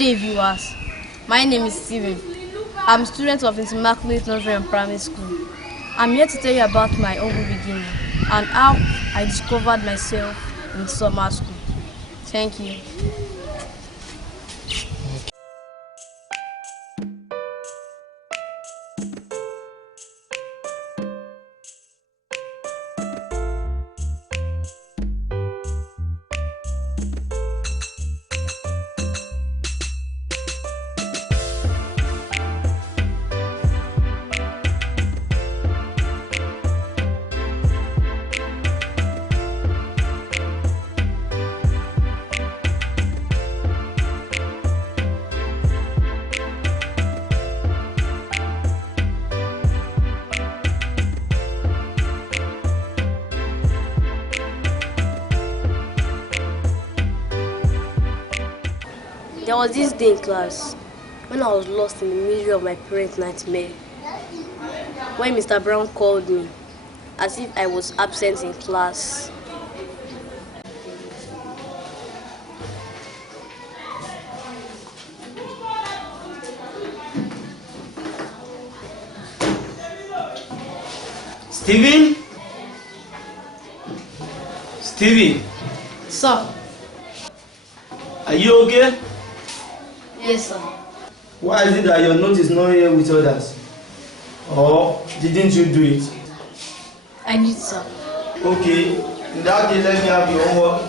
day, viewers. My name is Steven. I'm a student of Intermaculate and Primary School. I'm here to tell you about my humble beginning and how I discovered myself in summer school. Thank you. There was this day in class when I was lost in the misery of my parents' nightmare. When Mr. Brown called me as if I was absent in class. Steven? Steven? Sir. Are you okay? Yes, sir. Why is it that your note is not here with others? Or didn't you do it? I did, sir. Okay, in that case, let me have your homework.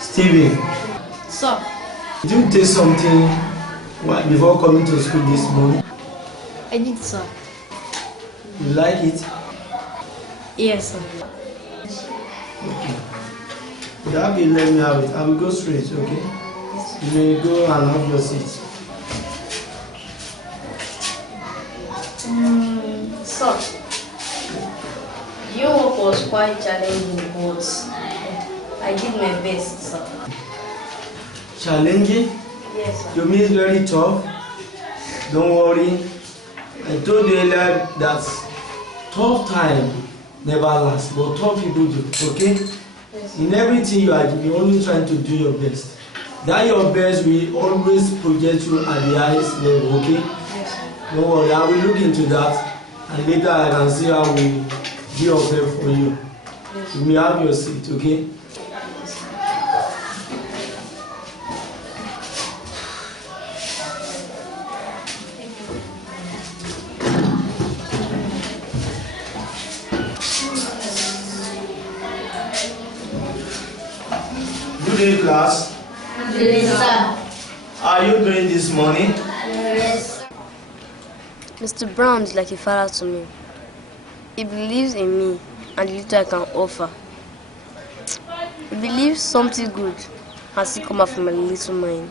Steven. Sir. Did you take something before coming to school this morning? I did, sir. You like it? Yes, sir. Okay. That will let me have it. I will go straight, okay? You may go and have your seat. Sir, your work was quite challenging, but I did my best, sir. Challenging? Yes, sir. You mean it's very tough? Don't worry. I told you earlier that tough time never lasts, but tough people do, okay? Yes, in everything you are only trying to do your best. That your best will always project you at the highest level, okay? Yes, sir. Don't worry, I will look into that and later I can see how we be of help for you. Yes. You may have your seat, okay? Good day, class. Good day, sir. How are you doing this morning? Yes. Mr. Brown is like a father to me. He believes in me and the little I can offer. He believes something good has to come out from my little mind.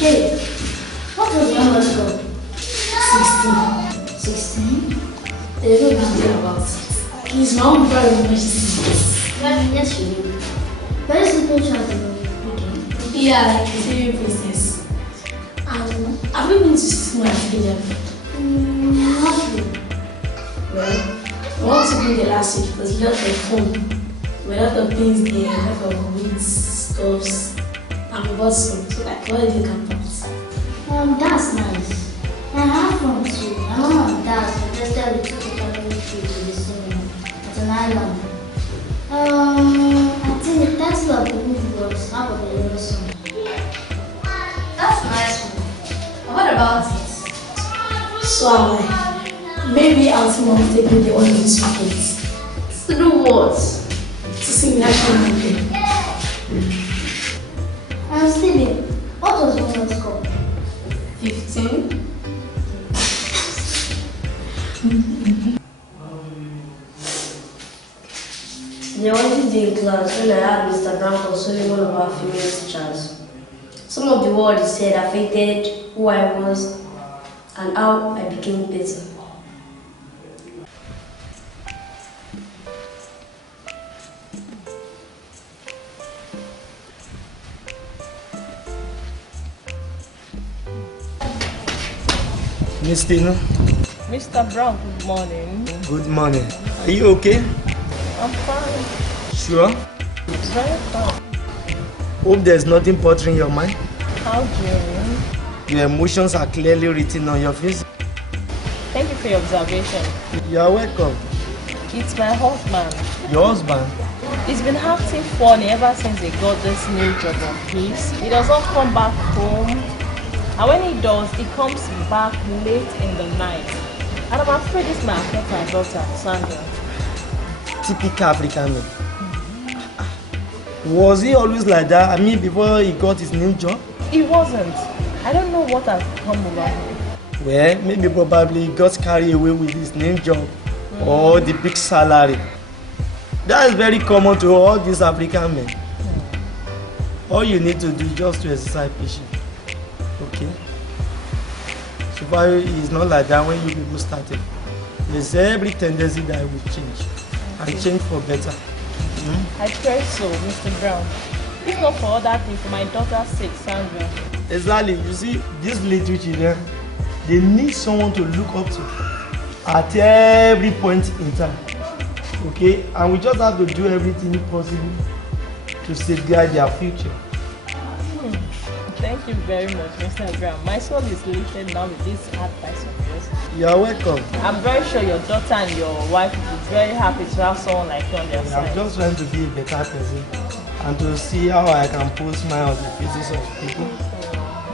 Hey, what was your number score? 16. 16? There's no big deal about it. Please, my own brother is much. Yes, you do. Very simple child, okay? Yeah, like a serious business. Have you been to school at Kenya? Not really. Well, I want to bring the last week because a lot of fun. A lot of things there, a lot of weeds, stuffs. I'm busting, so like what do you come from? That's nice. I have fun too. My mom and dad suggested we took a family trip to the cinema at an island. I think the title of the movie was Half of the Yellow Sun. That's a nice one. What about it? So maybe I'll see mom take me the one this weekend. To do what? To sing national anthem. Steven, what was your number score? 15. There was this day in class when I had Mr. Brown consoling one of our female teachers. Some of the words he said affected who I was and how I became better. Miss Tina. Mr. Brown, good morning. Good morning. Are you okay? I'm fine. Sure? Very fine. Hope there's nothing bothering your mind. How do you mean? Your emotions are clearly written on your face. Thank you for your observation. You are welcome. It's my husband. Your husband? He's been acting funny ever since he got this new job on peace. He does not come back home. And when he does, he comes back late in the night. And I'm afraid this might affect my daughter, Sandra. Typical African man. Was he always like that? I mean, before he got his new job? He wasn't. I don't know what has come over him. Well, maybe probably he got carried away with his new job or the big salary. That is very common to all these African men. All you need to do is just to exercise patience. Okay? So far, it's not like that when you people started. There's every tendency that it will change. And change for better. I pray so, Mr. Brown. If not for other things, for my daughter's sake, Sandra. Exactly. You see, these little children, they need someone to look up to at every point in time. Okay? And we just have to do everything possible to safeguard their future. Thank you very much, Mr. Brown. My soul is lifted now with this advice of yours. You are welcome. I'm very sure your daughter and your wife will be very happy to have someone like you on their side. I'm just trying to be a better person and to see how I can put smile on the faces of people.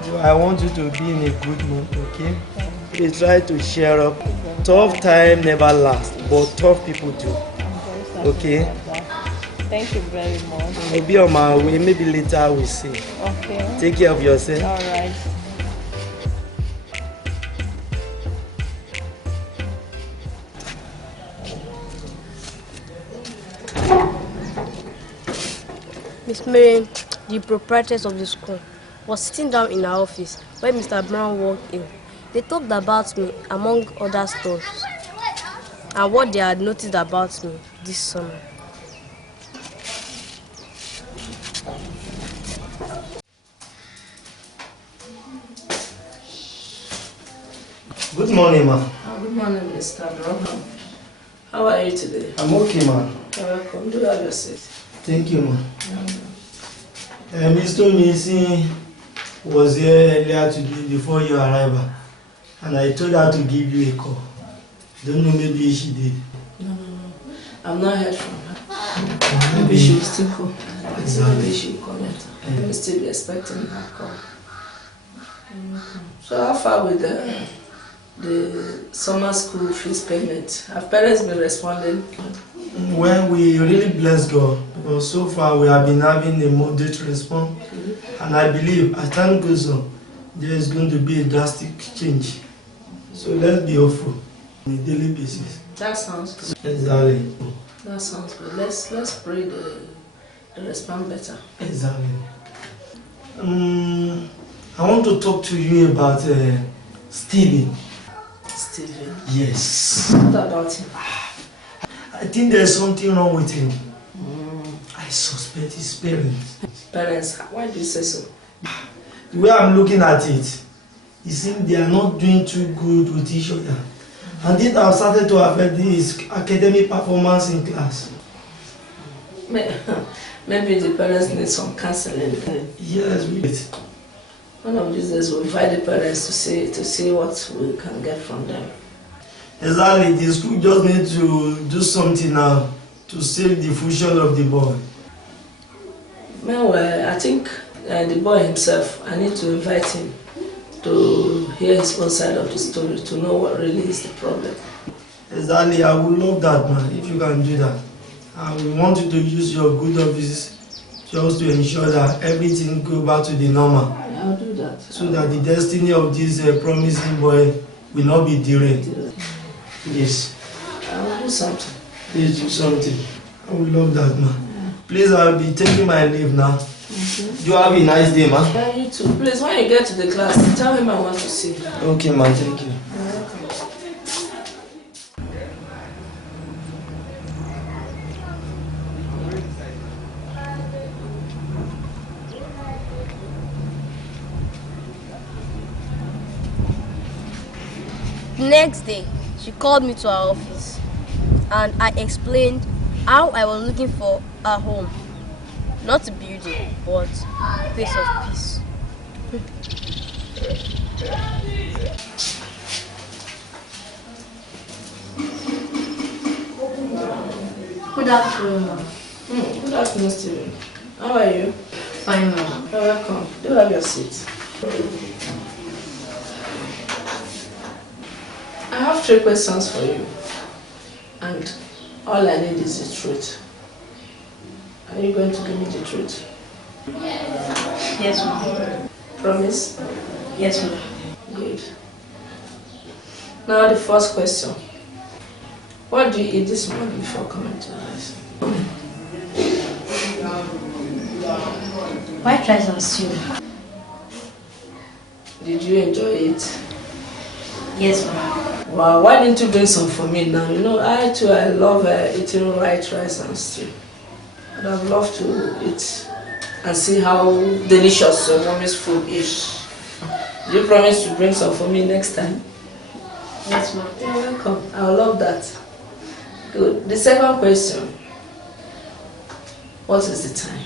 So I want you to be in a good mood, okay? Please try to cheer up. Tough time never lasts, but tough people do. Okay? Thank you very much. I'll be on my way. Maybe later we'll see. Okay. Take care of yourself. All right. Miss Mary, the proprietress of the school, was sitting down in her office when Mr. Brown walked in. They talked about me, among other stuff, and what they had noticed about me this summer. Good morning, ma. Good morning, Mr. Brown. How are you today? I'm okay, ma. You're welcome. Do have your seat. Thank you, ma. Mr. Missy was here earlier today before your arrival, and I told her to give you a call. Don't know, maybe she did. No. I've not heard from her. Maybe she will still call. Maybe she will call later. We'll still be expecting her call. So how far with the summer school fees payment? Have parents been responding? Well, we really bless God because so far we have been having a moderate response, and I believe as time goes on, there is going to be a drastic change. So let's be hopeful on a daily basis. That sounds good. Exactly. That sounds good. Let's pray the respond better. Exactly. I want to talk to you about Stephen. Stephen? Yes. What about him? I think there's something wrong with him. I suspect his parents. Parents? Why do you say so? The way I'm looking at it, it seems they are not doing too good with each other. And it has started to affect his academic performance in class. Maybe the parents need some counseling. Yes, wait. One of these days we'll invite the parents to see what we can get from them. Exactly, the school just needs to do something now to save the future of the boy. Meanwhile, I think the boy himself, I need to invite him to hear his own side of the story, to know what really is the problem. Exactly, I would love that, man, if you can do that. And we want you to use your good office just to ensure that everything go back to the normal. Yeah, I'll do that. So that the destiny of this promising boy will not be derailed. Yes. I will do something. Please do something. I would love that, man. Please, I'll be taking my leave now. You have a nice day, man. Yeah, you too. Please, when you get to the class, tell him I want to see him. Okay, man, thank you. The next day, she called me to her office and I explained how I was looking for a home. Not a building, but a place of peace. Good afternoon. Good afternoon, Steven. How are you? Fine, ma'am. You're welcome. Do have your seat. I have 3 questions for you, and all I need is the truth. Are you going to give me the truth? Yes, ma'am. Promise? Yes, ma'am. Good. Now the first question. What do you eat this morning before coming to the house? White rice and stew. Did you enjoy it? Yes, ma'am. Wow, why didn't you bring some for me now? You know, I too, I love eating white rice and stew. I'd have loved to eat and see how delicious your mommy's food is. Do you promise to bring some for me next time? Yes, ma'am. You're welcome. I will love that. Good. The second question. What is the time?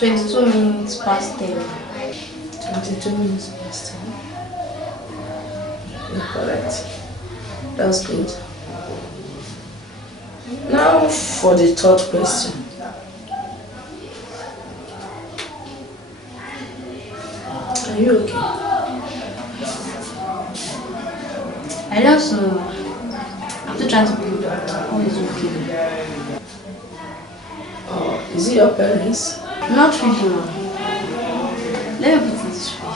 22 minutes past 10. 22 minutes past 10. You're correct. That's good. Now for the third question. Are you okay? I don't know. I'm still trying to believe that all is okay. Oh, is it your parents? Not really, ma'am. Let me put it this way.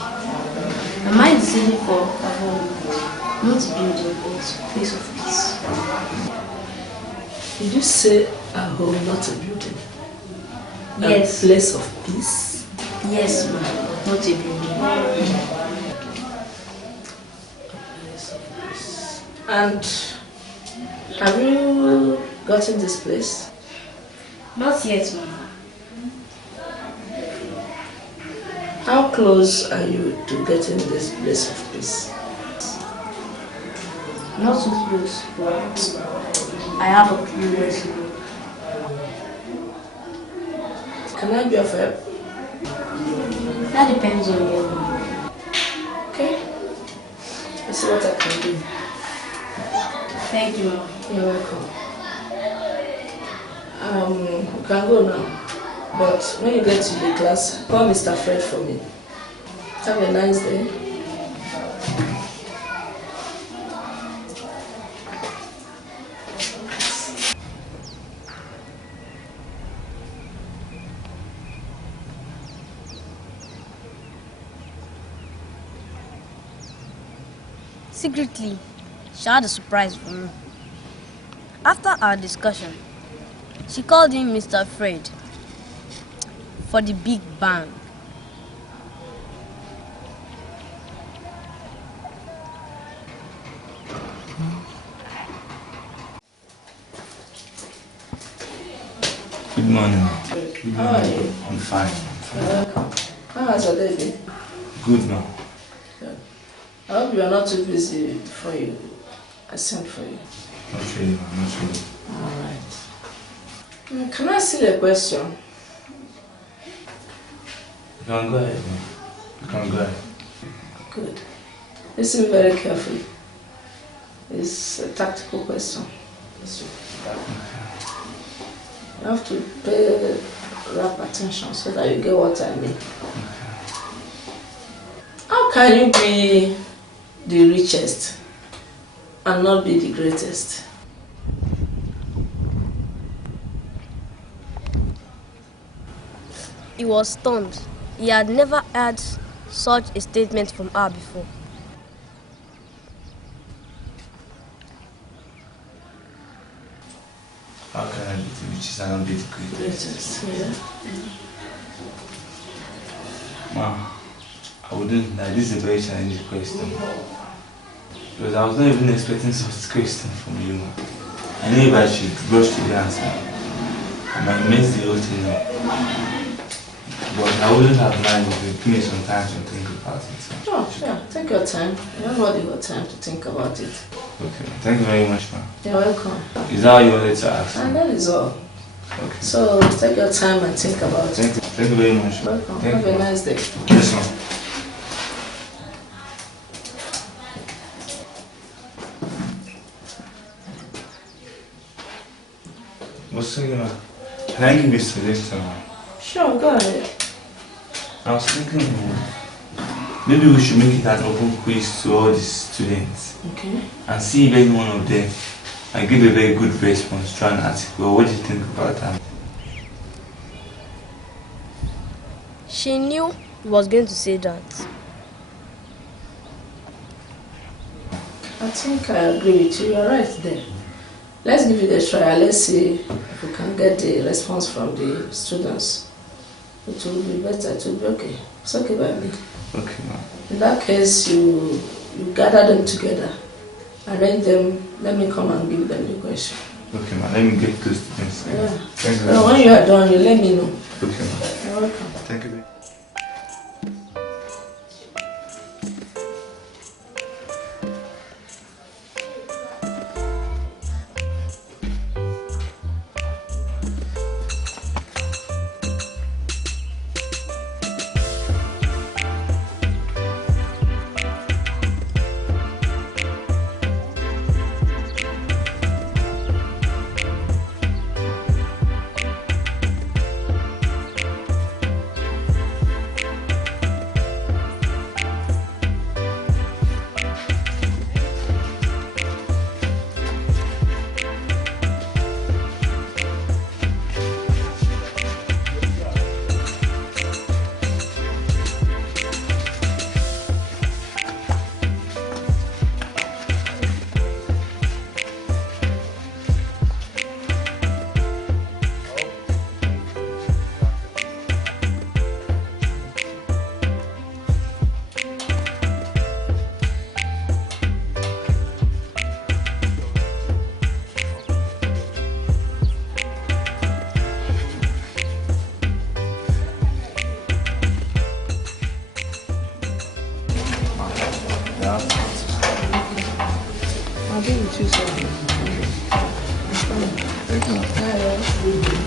My mind is searching for a home, not a building, but a place of peace. Did you say a home, not a building? Yes. A place of peace? Yes, ma'am. Not a building. And have you gotten this place? Not yet, ma'am. How close are you to getting this place of peace? Not too close, but I have a clue where to go. Can I be of help? That depends on you. Okay. Let's see what I can do. Thank you, ma'am. You're welcome. You can go now. But when you get to the class, call Mr. Fred for me. Have a nice day. Secretly, she had a surprise for me. After our discussion, she called in Mr. Fred for the big bang. Good morning. How are you? I'm fine. You're welcome. How has your day been? Good now. Good. I hope you are not too busy before I sent for you. Not really, man. Not really. Alright. Can I ask you a question? You can go ahead, man. You can go ahead. Good. Listen very carefully. It's a tactical question. You have to pay rapt attention so that you get what I mean. How can you be the richest and not be the greatest? He was stunned. He had never heard such a statement from her before. How can I be the richest and not be the greatest? Yeah. Ma, I wouldn't lie. This is a very challenging question. Because I was not even expecting such a question from you, ma. I knew if I should rush to the answer, I might mess the whole thing up. But I wouldn't have minded if you give me some time to think about it. So. Sure. Take your time. Everybody got time to think about it. Okay, thank you very much, ma. You're welcome. Is that all you wanted to ask? And that is all. Okay. So take your time and think about it. Thank you very much. Welcome. Thank Have you. a nice day. Yes, ma'am. What's up, ma? Can I give you a suggestion, ma? Sure, go ahead. I was thinking maybe we should make it an open quiz to all the students Okay. and see if any one of them can give a very good response to an article. What do you think about that? She knew he was going to say that. I think I agree with you. You're right there. Let's give it a try. Let's see if we can get the response from the students. It will be better. It will be okay. It's okay by me. Okay, ma'am. In that case, you gather them together, arrange them. Let me come and give them the question. Okay, ma'am. Let me get those students. Yeah. Thank you very Now, much. when you are done, you let me know. Okay, ma'am. You're welcome. Thank you very much. I'll be with you soon. Thank you, ma'am.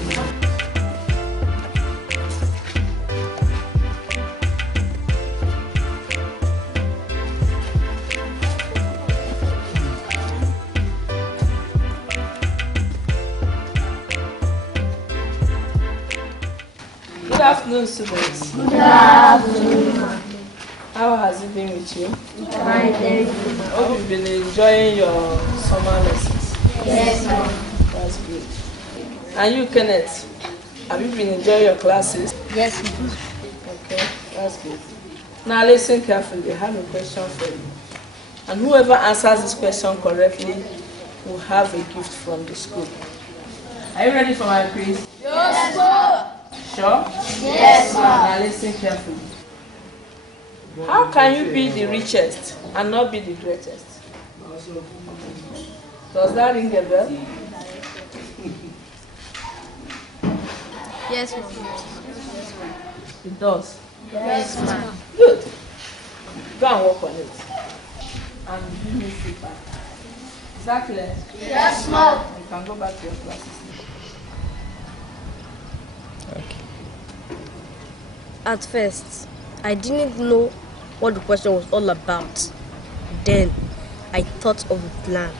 Good afternoon, students. Good afternoon. How has it been with you? Fine, thank you. I hope you've been enjoying your summer lessons. Yes, ma'am. That's good. And you, Kenneth, have you been enjoying your classes? Yes, ma'am. Okay, that's good. Now listen carefully. I have a question for you. And whoever answers this question correctly will have a gift from the school. Are you ready for my quiz? Yes, sir. Sure? Yes, ma'am. Now listen carefully. How can you be the richest and not be the greatest? Does that ring a bell? Yes, ma'am. It does. Yes, ma'am. Good. Go and work on it. And give me feedback. Is that clear? Yes, ma'am. You can go back to your classes. At first, I didn't know what the question was all about. Then, I thought of a plan.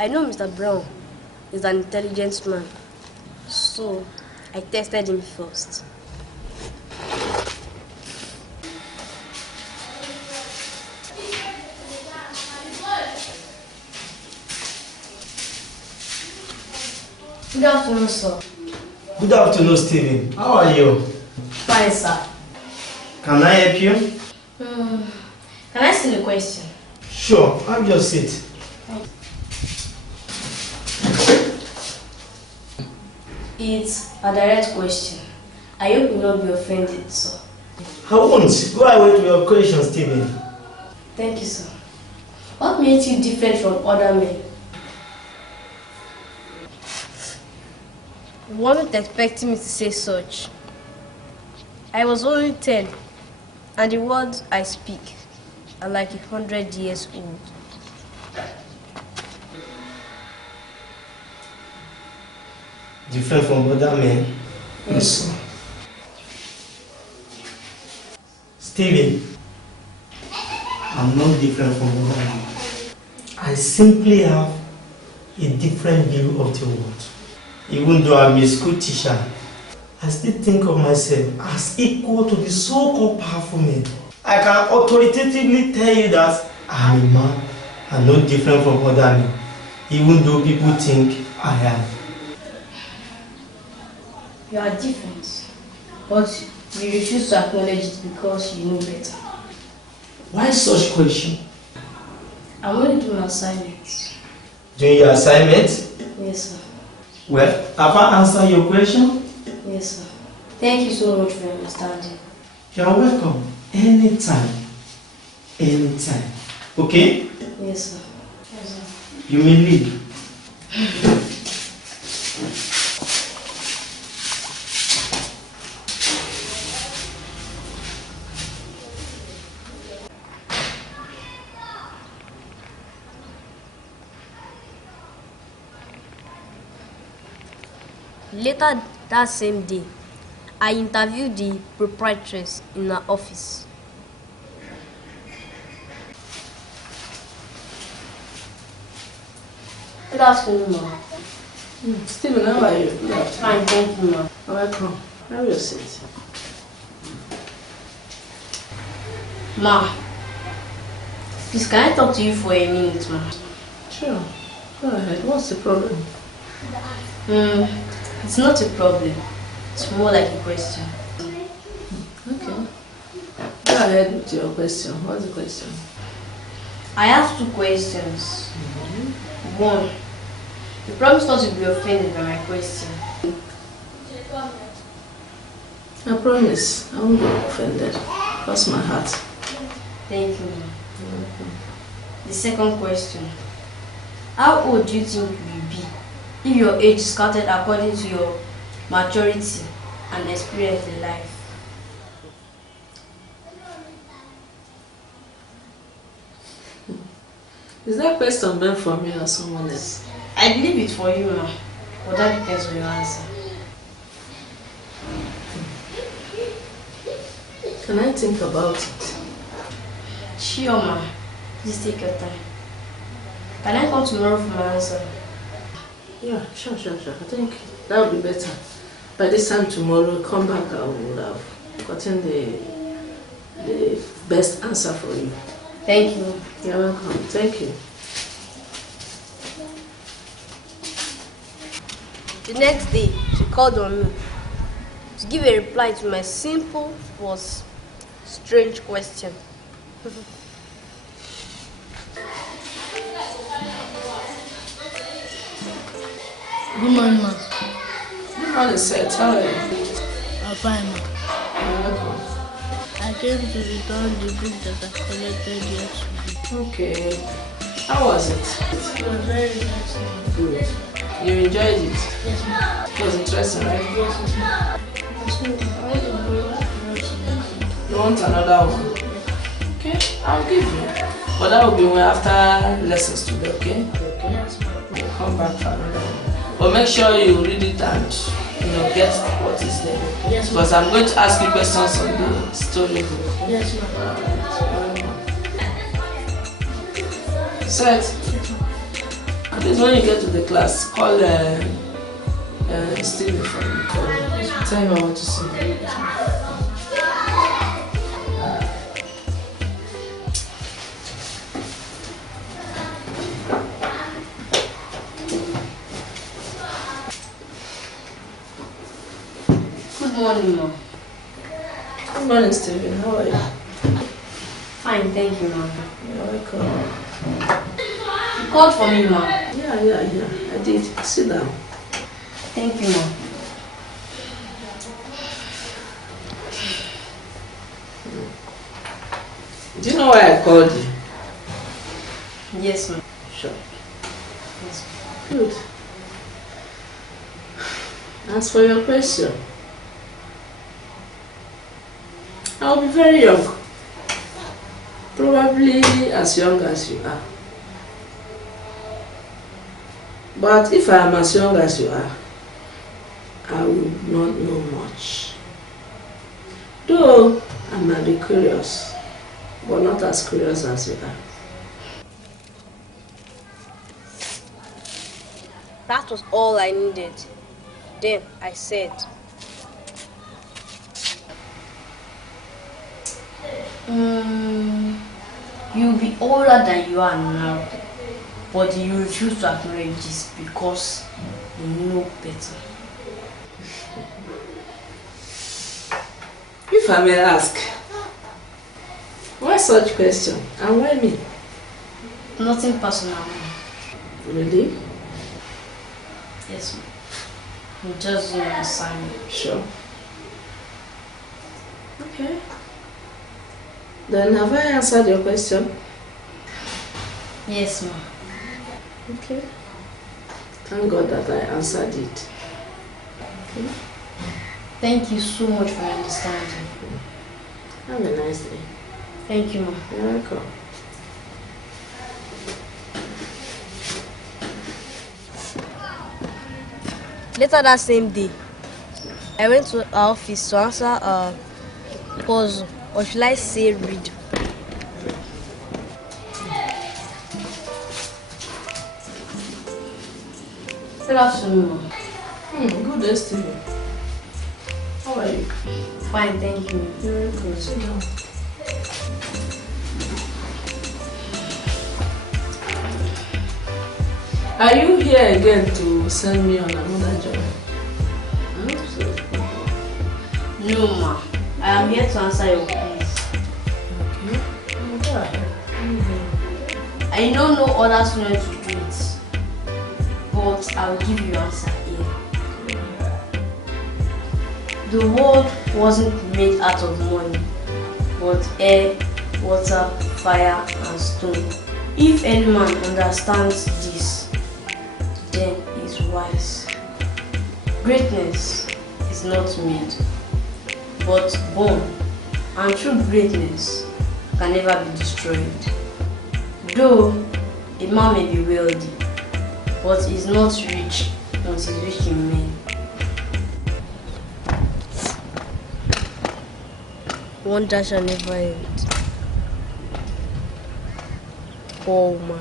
I know Mr. Brown is an intelligent man, so I tested him first. Good afternoon, sir. Good afternoon, Stephen. How are you? Fine, sir. Can I help you? Can I ask you a question? Sure, have your seat. It's a direct question. I hope you will not be offended, sir. I won't. Go ahead with your question, Stephen. Thank you, sir. What makes you different from other men? You weren't expecting me to say such. I was only 10, and the words I speak are like 100 years old. Different from other men? Yes, sir. Stephen, I'm not different from other men. I simply have a different view of the world. Even though I'm a school teacher, I still think of myself as equal to the so-called powerful men. I can authoritatively tell you that I'm a man and not different from other men, even though people think I am. You are different, but you refuse to acknowledge it because you know better. Why such question? I'm only doing assignments. Doing your assignment? Yes, sir. Well, have I answered your question? Yes, sir. Thank you so much for your understanding. You are welcome. Anytime. Anytime. Okay? Yes, sir. Yes, sir. You may leave. Later that same day, I interviewed the proprietress in her office. Good afternoon, ma'am. Stephen, how are you? Fine, thank you, ma'am. Welcome. Have your seat. Ma, please can I talk to you for a minute, ma? Sure. Go ahead. What's the problem? It's not a problem. It's more like a question. Okay. Go ahead with your question. What's the question? I have two questions. One, you promised not to be offended by my question. I promise. I won't be offended. Cross my heart. Thank you, ma. The second question, how old do you think you will be if your age is counted according to your maturity and experience in life? Is that question meant for me or someone else? I believe it's for you, ma, but that depends on your answer. Can I think about it? Sure, ma. Please take your time. Can I come tomorrow for my answer? Yeah, sure. I think that would be better. By this time tomorrow, come back, I will have gotten the best answer for you. Thank you. You're welcome. Thank you. The next day, she called on me to give a reply to my simple but strange question. Good morning, ma. Good morning, sir. How are you? I'm fine, ma. You're welcome. I came to return the book that I collected yesterday. Okay. How was it? It was very interesting. Good. You enjoyed it? Yes, ma. It was interesting, right? Yes, ma. So, I want to go to You want another one? Okay, I'll give you. But that will be when after lessons today, okay? Yes, ma. We'll come back for another one. But make sure you read it and get what is there. Yes, Because I'm going to ask you questions on the story book. Yes, ma. Set. Please, when you get to the class, call Stevie for me. Tell him I want to see him. Good morning, Mom. Good morning, Stephen. How are you? Fine, thank you, Mom. You're welcome. You called for me, Mom. Yeah. I did. Sit down. Thank you, Mom. Do you know why I called you? Yes, Mom. Sure. Yes, Good. As for your question, I'll be very young. Probably as young as you are. But if I am as young as you are, I will not know much. Though I might be curious, but not as curious as you are. That was all I needed. Then I said, you'll be older than you are now, but you refuse to acknowledge this because you know better. If I may ask, why such question and why me? Nothing personal. Really? Yes, ma'am. I'm just doing an assignment. Sure. Okay. Then have I answered your question? Yes, ma'am. Okay. Thank God that I answered it. Okay. Thank you so much for your understanding. Have a nice day. Thank you, ma'am. You're welcome. Later that same day, I went to our office to answer a puzzle, or should I say read. Good afternoon, ma'am. Good day, Stephen. How are you? Fine, thank you. You're welcome. Sit down. Are you here again to send me on another job? I hope so. No, ma'am. I am here to answer your quiz. Okay. Go ahead. I know no other student to do it, but I will give you answer here. The world wasn't made out of money, but air, water, fire, and stone. If any man understands this, then he is wise. Greatness is not made, but born, and true greatness can never be destroyed. Though a man may be wealthy, but is not rich until he is rich in men. Wonder shall never end. Poor woman.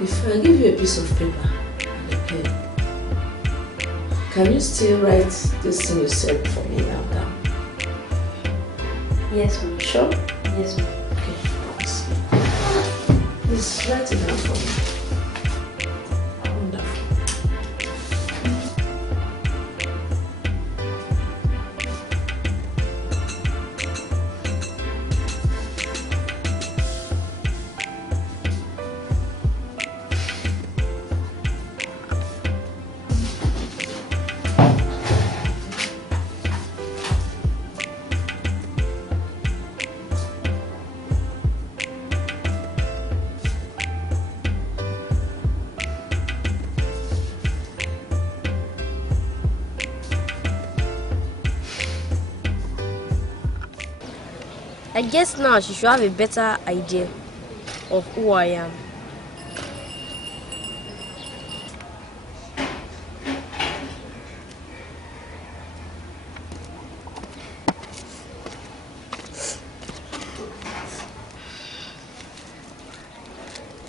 If I give you a piece of paper and a pen, can you still write this thing you said for me now down? Yes, ma'am. Sure? Yes, ma'am. Okay. Please write it down for me. Wonderful. I guess now she should have a better idea. of who I am.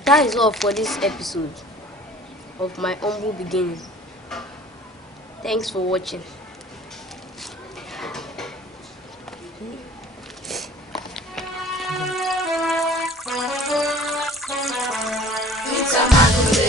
That is all for this episode of my humble beginning. Thanks for watching. Intermaculate